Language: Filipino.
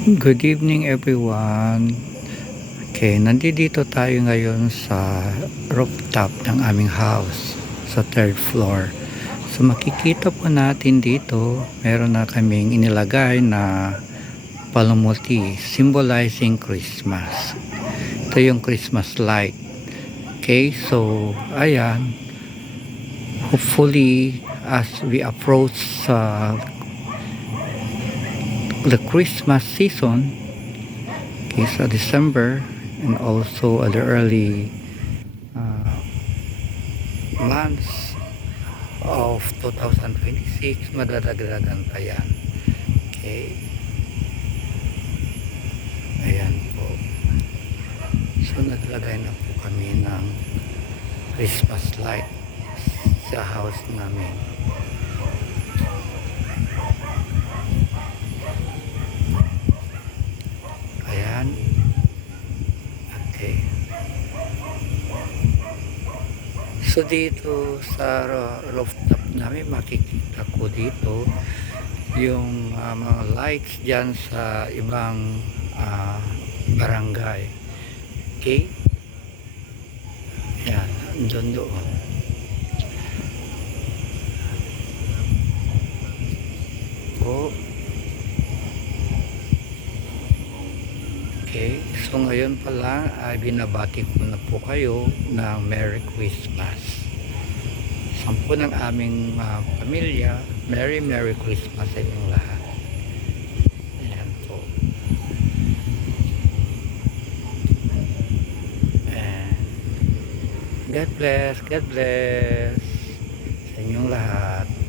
Good evening everyone. Okay, nandito tayo ngayon sa rooftop ng aming house sa third floor. So makikita po natin dito, meron na kaming inilagay na palamuti symbolizing Christmas. Ito yung Christmas light. Okay, so ayan. Hopefully as we approach the Christmas season, okay, sa December and also the early uh, months of 2026, madadagdagan pa yan. Okay, ayan po. So naglagay na po kami ng Christmas light sa house namin. Ayan. Okay. So dito sa rooftop namin, makikita ko dito yung mga lights dyan sa ibang barangay. Okay? Ayan, doon. Po. Okay, so ngayon pa lang ay binabati ko na po kayo ng Merry Christmas. Sampu ng aming pamilya, Merry Christmas sa inyong lahat. Ayan po. And God bless sa inyong lahat.